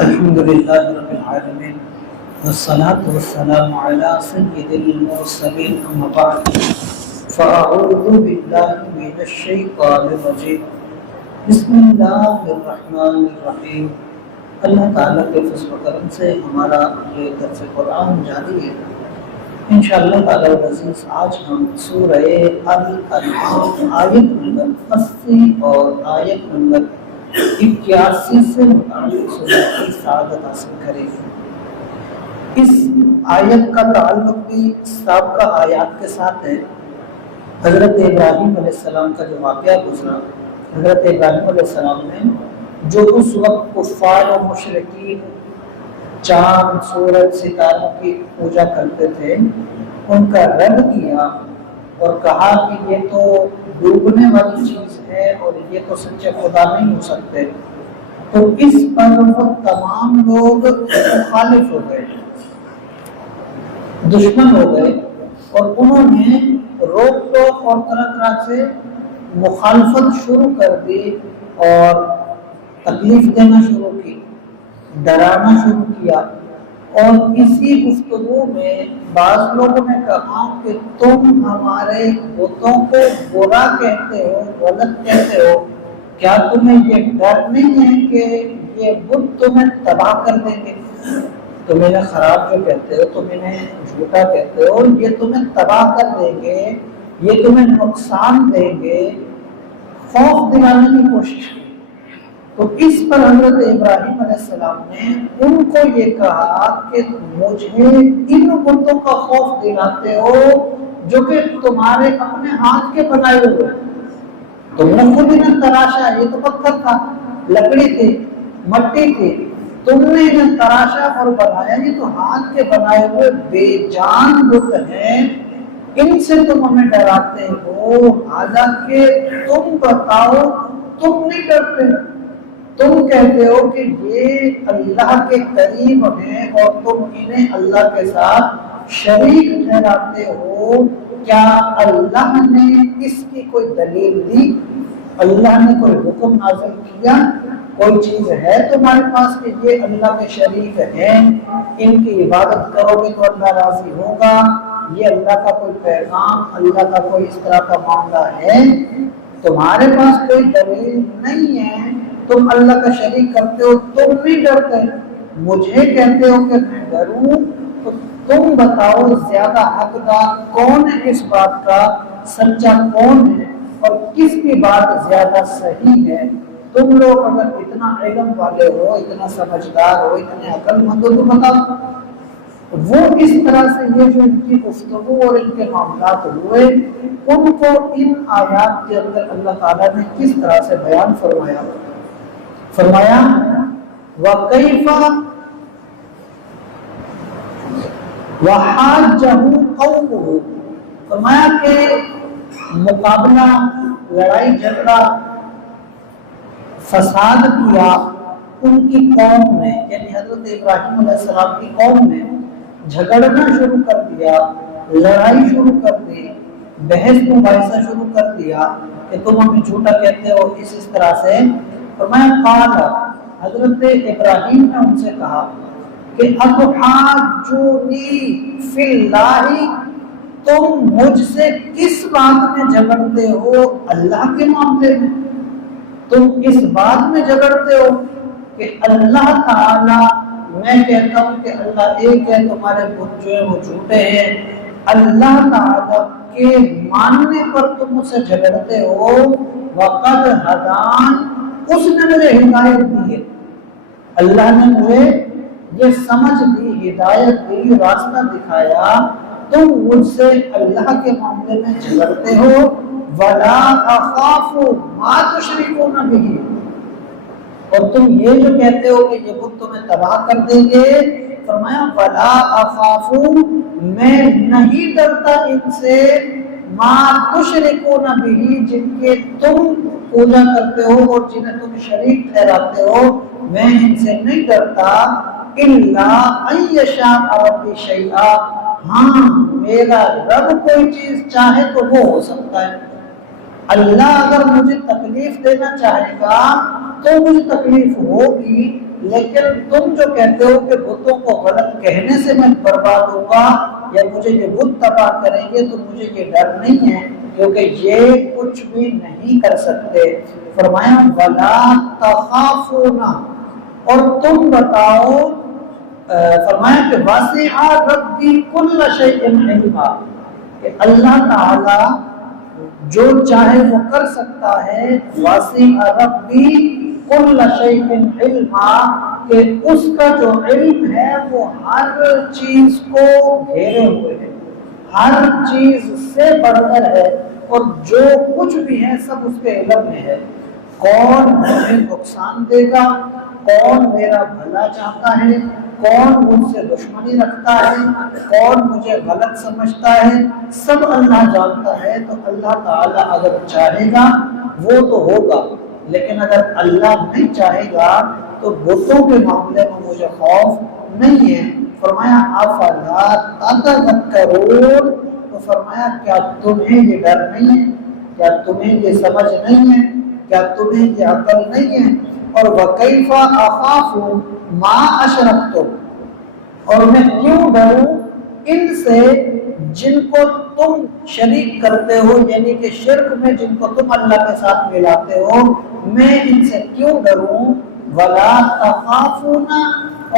الحمد للہ رب العالمین والصلاة والسلام علی سید المرسلین اما بعد فاعوذ باللہ من الشیطان الرجیم بسم اللہ الرحمن الرحیم۔ اللہ تعالیٰ کے فضل و کرم سے ہمارا یہ درس قرآن جاری ہے انشاءاللہ تعالیٰ العزیز۔ آج ہم سورہ الانعام آیت نمبر 80 اور آیت نمبر 81 سے متعلق سورہ کی سعادت حاصل کریں گے۔ اس آیت کا تعلق بھی سابقہ آیات کے ساتھ ہے۔ حضرت ابراہیم علیہ السلام کا جو واقعہ گزرا، حضرت ابراہیم علیہ السلام نے جو اس وقت کفار و مشرکین چاند سورج ستاروں کی پوجا کرتے تھے ان کا رد کیا اور کہا کہ یہ تو ڈوبنے والی چیز ہے اور یہ تو سچے خدا نہیں ہو سکتے، تو اس پر وہ تمام لوگ مخالف ہو گئے، دشمن ہو گئے اور انہوں نے روک ٹوک اور طرح طرح سے مخالفت شروع کر دی اور تکلیف دینا شروع کی، ڈرانا شروع کیا۔ اور اسی گفتگو میں بعض لوگوں نے کہا کہ تم ہمارے بتوں کو برا کہتے ہو، غلط کہتے ہو، کیا تمہیں یہ ڈر نہیں ہے کہ یہ بت تمہیں تباہ کر دیں گے؟ تم انہیں خراب جو کہتے ہو، تم انہیں جھوٹا کہتے ہو، یہ تمہیں تباہ کر دیں گے، یہ تمہیں نقصان دیں گے، خوف دلانے کی کوشش کی۔ تو اس پر حضرت ابراہیم علیہ السلام نے ان کو یہ کہا کہ مجھے ان بتوں کا خوف دلاتے ہو جو کہ تمہارے اپنے ہاتھ کے بنائے ہوئے، تم نے خود انہیں تراشا، یہ تو پتھر تھا، لکڑی تھی، مٹی تھی، تم نے انہیں تراشا اور بنایا، یہ تو ہاتھ کے بنائے ہوئے بے جان بت ہیں، ان سے تم ہمیں ڈراتے ہو، حالانکہ تم بتاؤ تم نہیں ڈرتے، تم کہتے ہو کہ یہ اللہ کے قریب ہیں اور تم انہیں اللہ کے ساتھ شریک ٹھہراتے ہو۔ کیا اللہ نے اس کی کوئی دلیل دی؟ اللہ نے کوئی حکم نازل کیا؟ کوئی چیز ہے تمہارے پاس کہ یہ اللہ کے شریک ہیں، ان کی عبادت کرو گے تو اللہ راضی ہوگا؟ یہ اللہ کا کوئی پیغام، اللہ کا کوئی اس طرح کا معاملہ ہے؟ تمہارے پاس کوئی دلیل نہیں ہے، تم اللہ کا شریک کرتے ہو، تم نہیں ڈرتے، مجھے کہتے ہو کہ میں ڈروں، تو تم بتاؤ زیادہ حقدار کون ہے اس بات کا، سچا کون ہے اور کس کی بات زیادہ صحیح ہے؟ تم لوگ اگر اتنا علم والے ہو، اتنا سمجھدار ہو، اتنے عقل مند ہو تو بتاؤ۔ وہ اس طرح سے یہ جو ان کی گفتگو اور ان کے معاملات ہوئے ان کو ان آیات کے اندر اللہ تعالیٰ نے کس طرح سے بیان فرمایا وَكَيْفَ وَحَاجَّهُ قَوْمُهُ، فرمایا کہ مقابلہ، لڑائی جھگڑا، فساد کیا ان کی قوم نے، یعنی حضرت ابراہیم علیہ السلام کی قوم نے جھگڑنا شروع کر دیا، لڑائی شروع کر دی، بحث مباحثہ شروع کر دیا کہ تم ہمیں جھوٹا کہتے ہو، اس طرح سے۔ فرمایا قال، حضرت ابراہیم نے ان سے کہا کہ اتحاجونی فی اللہ، تم مجھ سے کس بات میں جھگڑتے ہو؟ اللہ کے معاملے میں تم اس بات میں جھگڑتے ہو کہ اللہ تعالیٰ، میں کہتا ہوں کہ اللہ ایک ہے، تمہارے بت جو ہیں وہ جھوٹے ہیں، اللہ تعالیٰ کے ماننے پر تم مجھ سے جھگڑتے ہو۔ وقد ہدان، اس نے مجھے ہدایت دی ہے، اللہ نے مجھے یہ سمجھ دی، ہدایت دی، راستہ دکھایا، تم مجھ سے اللہ کے معاملے میں جھگڑتے ہو۔ ولا اخاف ما تشركون به، اور تم یہ جو کہتے ہو کہ یہ بت تمہیں تباہ کر دیں گے، فرمایا ولا اخاف، میں نہیں ڈرتا ان سے، ما تشركون به، جن کے تم پوجا کرتے ہو اور جنہیں تم شریک ٹھہراتے ہو، میں ان سے نہیں ڈرتا۔ الا ان یشاء ربی شیئا، ہاں میرا رب کوئی چیز چاہے تو وہ ہو سکتا ہے، اللہ اگر مجھے تکلیف دینا چاہے گا تو مجھے تکلیف ہوگی، لیکن تم جو کہتے ہو کہ بتوں کو غلط کہنے سے میں برباد ہوں گا یا مجھے یہ بت تباہ کریں گے، تو مجھے یہ ڈر نہیں ہے، کیونکہ یہ کچھ بھی نہیں کر سکتے۔ فرمایا وَلَا تَخَافُونَ، اور تم بتاؤ، فرمایا کہ وَاسِعَ رَبِّي كُلَّ شَيْءٍ عِلْمًا، کہ اللہ تعالی جو چاہے وہ کر سکتا ہے، وَاسِعَ رَبِّي كُلَّ شَيْءٍ عِلْمًا، کہ اس کا جو علم ہے وہ ہر چیز کو گھیرے ہوئے ہے، ہر چیز سے بڑھ کر ہے، اور جو کچھ بھی ہے سب اس کے علم میں ہے۔ کون مجھے نقصان دے گا، کون میرا بھلا چاہتا ہے، کون مجھ سے دشمنی رکھتا ہے، کون مجھے غلط سمجھتا ہے، سب اللہ جانتا ہے۔ تو اللہ تعالیٰ اگر چاہے گا وہ تو ہوگا، لیکن اگر اللہ نہیں چاہے گا تو بتوں کے معاملے میں مجھے خوف نہیں ہے۔ فرمایا افلا تتذکرون، تو فرمایا کیا تمہیں یہ ڈر نہیں ہے، کیا تمہیں یہ سمجھ نہیں ہے، کیا تمہیں یہ عقل نہیں ہے؟ اور وَكَيْفَ أَخَافُ مَا أَشْرَكْتُمْ، اور میں کیوں ڈروں ان سے جن کو تم شریک کرتے ہو، یعنی کہ شرک میں جن کو تم اللہ کے ساتھ ملاتے ہو، میں ان سے کیوں ڈروں؟ وَلَا تَخَافُونَ،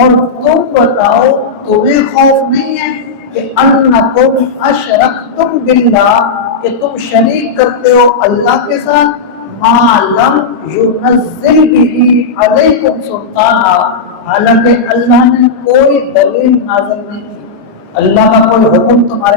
اور تم بتاؤ تمہیں خوف نہیں ہے کہ أَنَّكُمْ أَشْرَكْتُمْ بِاللَّهِ، کہ تم شریک کرتے ہو اللہ کے ساتھ مَا لَمْ يُنَزِّلْ بِهِ عَلَيْكُمْ سُلْطَانًا، حالانکہ اللہ نے کوئی دلیل نازل نہیں کی، اللہ کا کوئی حکم تمہارے